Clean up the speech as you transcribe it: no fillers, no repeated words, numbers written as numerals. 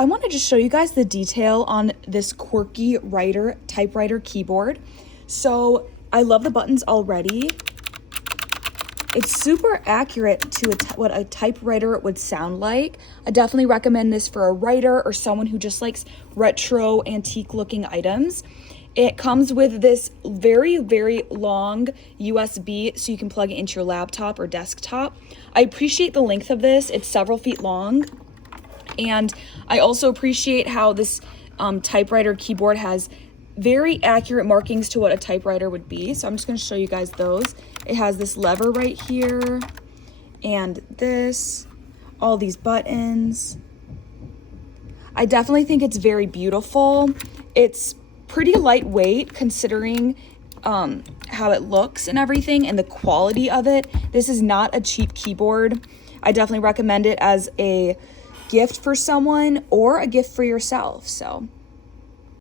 I want to just show you guys the detail on this Qwerkywriter typewriter keyboard. So I love the buttons already. It's super accurate to what a typewriter would sound like. I definitely recommend this for a writer or someone who just likes retro, antique looking items. It comes with this very, very long USB so you can plug it into your laptop or desktop. I appreciate the length of this. It's several feet long. And I also appreciate how this typewriter keyboard has very accurate markings to what a typewriter would be. So I'm just going to show you guys those. It has this lever right here and this, all these buttons. I definitely think it's very beautiful. It's pretty lightweight considering how it looks and everything and the quality of it. This is not a cheap keyboard. I definitely recommend it as a gift for someone or a gift for yourself. So